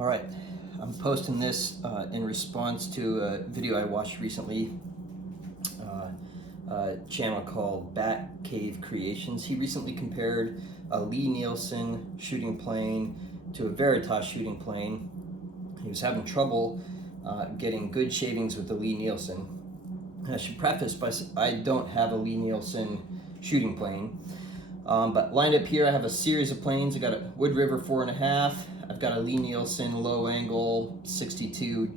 All right, I'm posting this in response to a video I watched recently, a channel called Bat Cave Creations. He recently compared a Lie Nielsen shooting plane to a Veritas shooting plane. He was having trouble getting good shavings with the Lie Nielsen. And I should preface by saying I don't have a Lie Nielsen shooting plane. But lined up here, I have a series of planes. I got a Wood River 4.5. I've got a Lie Nielsen low angle 62.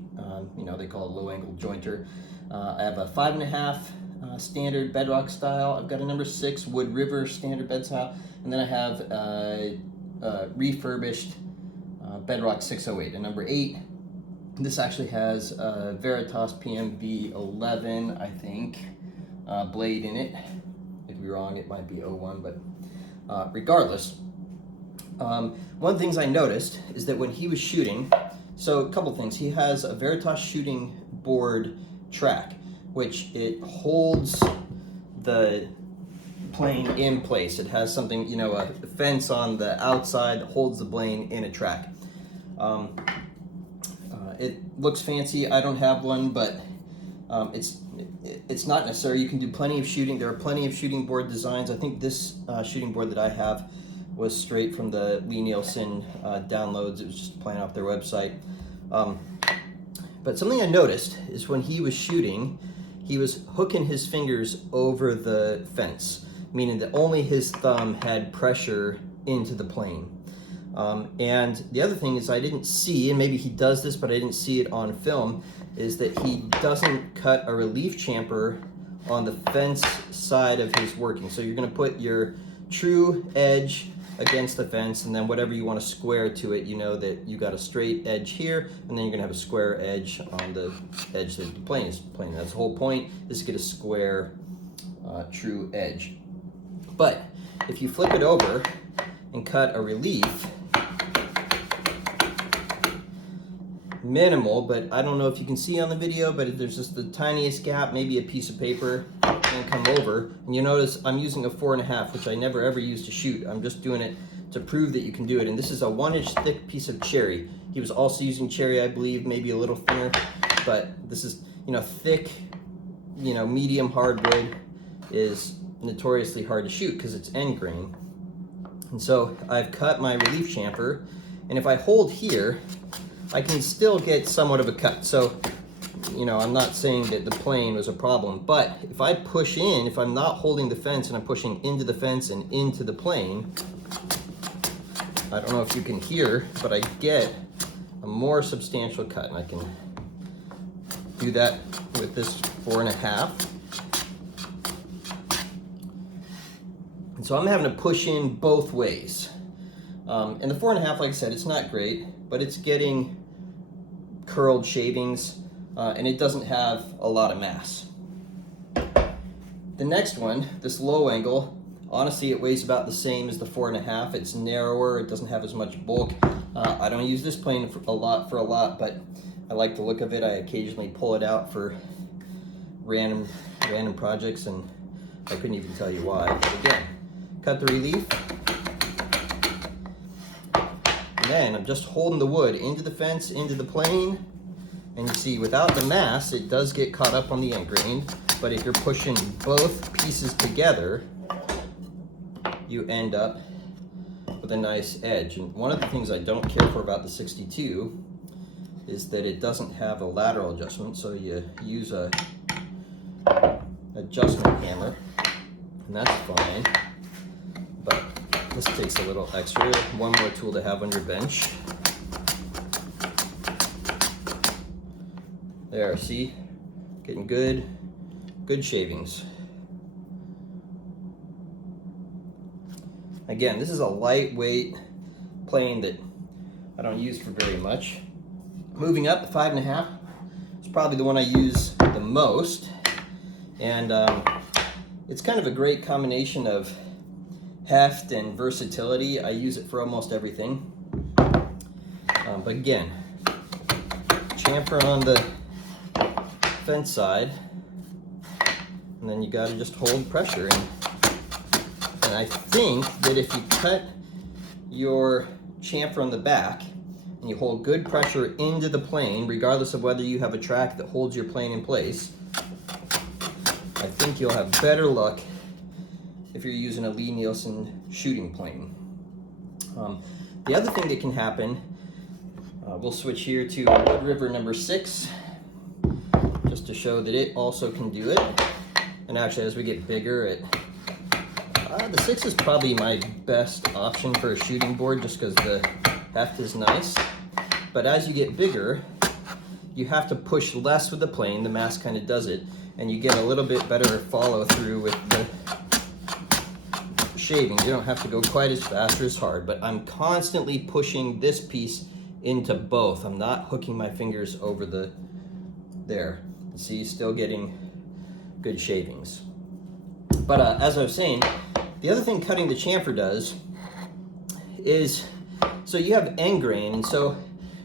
They call it low angle jointer. I have a 5.5 standard bedrock style. I've got a number 6 Wood River standard bed style, and then I have a refurbished bedrock 608, a number 8. This actually has a Veritas PMV 11, I think, blade in it. If you're wrong, it might be 01, but regardless, one of the things I noticed is that when he was shooting, so a couple things, he has a Veritas shooting board track, which it holds the plane in place. It has something, a fence on the outside that holds the plane in a track. It looks fancy. I don't have one, but it's not necessary. You can do plenty of shooting. There are plenty of shooting board designs. I think this shooting board that I have was straight from the Lie Nielsen downloads. It was just playing off their website. But something I noticed is when he was shooting, he was hooking his fingers over the fence, meaning that only his thumb had pressure into the plane. And the other thing is I didn't see, and maybe he does this, but I didn't see it on film, is that he doesn't cut a relief chamfer on the fence side of his working. So you're going to put your true edge against the fence, and then whatever you want to square to it, you know that you got a straight edge here, and then you're going to have a square edge on the edge that the plane is playing. That's the whole point, is to get a square true edge. But if you flip it over and cut a relief, minimal, but I don't know if you can see on the video, but there's just the tiniest gap, maybe a piece of paper, and come over. And you notice I'm using a 4.5, which I never ever used to shoot. I'm just doing it to prove that you can do it. And this is a 1-inch thick piece of cherry. He was also using cherry, I believe, maybe a little thinner, but this is, thick, medium hardwood is notoriously hard to shoot because it's end grain. And so I've cut my relief chamfer, and if I hold here, I can still get somewhat of a cut. So, I'm not saying that the plane was a problem, but if I push in, if I'm not holding the fence and I'm pushing into the fence and into the plane, I don't know if you can hear, but I get a more substantial cut. And I can do that with this 4.5. And so I'm having to push in both ways. And the 4.5, like I said, it's not great, but it's getting curled shavings, and it doesn't have a lot of mass. The next one, this low angle, honestly it weighs about the same as the 4.5. It's narrower, it doesn't have as much bulk. I don't use this plane for a lot, but I like the look of it. I occasionally pull it out for random projects, and I couldn't even tell you why. But again, cut the relief. And then I'm just holding the wood into the fence, into the plane, and you see without the mass, it does get caught up on the end grain, but if you're pushing both pieces together, you end up with a nice edge. And one of the things I don't care for about the 62 is that it doesn't have a lateral adjustment, so you use a adjustment hammer, and that's fine, but this takes a little extra. One more tool to have on your bench. There, see? Getting good shavings. Again, this is a lightweight plane that I don't use for very much. Moving up, the 5.5 is probably the one I use the most. And it's kind of a great combination of heft and versatility. I use it for almost everything. But again, chamfer on the fence side, and then you got to just hold pressure. And I think that if you cut your chamfer on the back, and you hold good pressure into the plane, regardless of whether you have a track that holds your plane in place, I think you'll have better luck if you're using a Lie Nielsen shooting plane. The other thing that can happen, we'll switch here to Wood River number 6, just to show that it also can do it. And actually, as we get bigger, the 6 is probably my best option for a shooting board, just because the heft is nice. But as you get bigger, you have to push less with the plane. The mass kind of does it, and you get a little bit better follow through with the shavings. You don't have to go quite as fast or as hard, but I'm constantly pushing this piece into both. I'm not hooking my fingers over there. See, still getting good shavings. But as I was saying, the other thing cutting the chamfer does is, so you have end grain, and so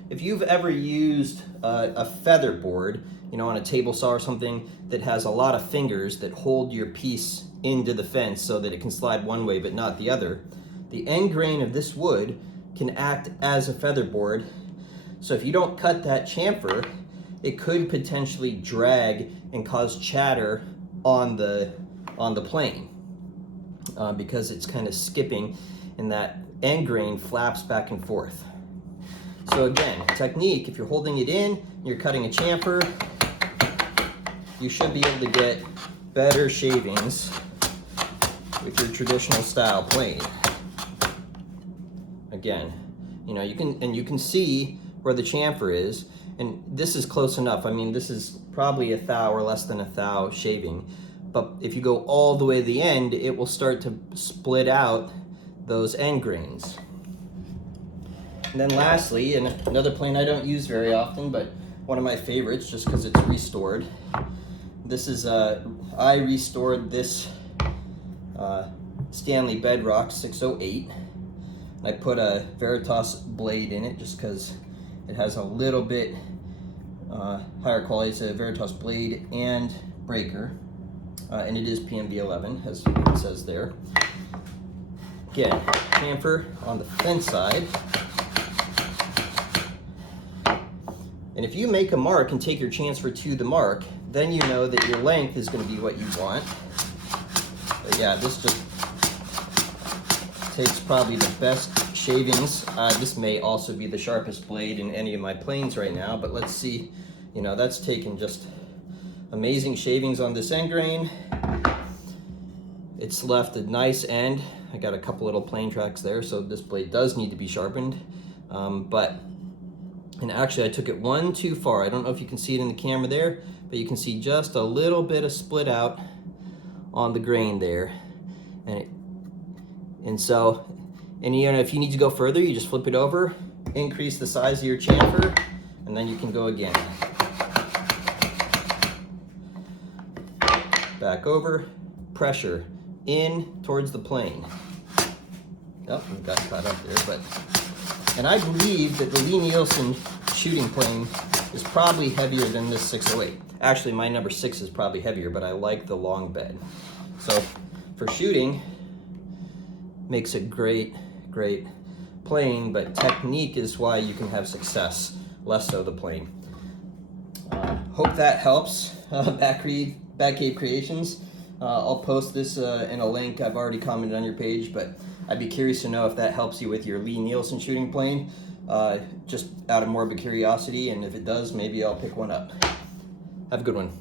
if you've ever used a feather board, on a table saw or something that has a lot of fingers that hold your piece into the fence so that it can slide one way but not the other, the end grain of this wood can act as a feather board. So if you don't cut that chamfer, it could potentially drag and cause chatter on the plane because it's kind of skipping, and that end grain flaps back and forth. So again, technique, if you're holding it in, you're cutting a chamfer, you should be able to get better shavings with your traditional style plane. Again, you can see where the chamfer is, and this is close enough. I mean, this is probably a thou or less than a thou shaving, but if you go all the way to the end, it will start to split out those end grains. And then lastly, and another plane I don't use very often, but one of my favorites just because it's restored. This is, I restored this Stanley Bedrock 608. I put a Veritas blade in it just because it has a little bit higher quality. It's a Veritas blade and breaker, and it is PMB 11, as it says there. Again, chamfer on the fence side. And if you make a mark and take your chamfer to the mark, then you know that your length is going to be what you want. But yeah, this just takes probably the best shavings. This may also be the sharpest blade in any of my planes right now, but let's see. That's taken just amazing shavings on this end grain. It's left a nice end. I got a couple little plane tracks there, so this blade does need to be sharpened. And actually I took it one too far. I don't know if you can see it in the camera there, but you can see just a little bit of split out on the grain there. And so if you need to go further, you just flip it over, increase the size of your chamfer, and then you can go again. Back over, pressure in towards the plane. Oh, we got caught up there, and I believe that the Lie Nielsen shooting plane is probably heavier than this 608. Actually, my number 6 is probably heavier, but I like the long bed. So for shooting, makes a great plane, but technique is why you can have success, less so the plane. Hope that helps. Bat Cave Creations. I'll post this in a link. I've already commented on your page, but I'd be curious to know if that helps you with your Lie Nielsen shooting plane, just out of morbid curiosity, and if it does, maybe I'll pick one up. Have a good one.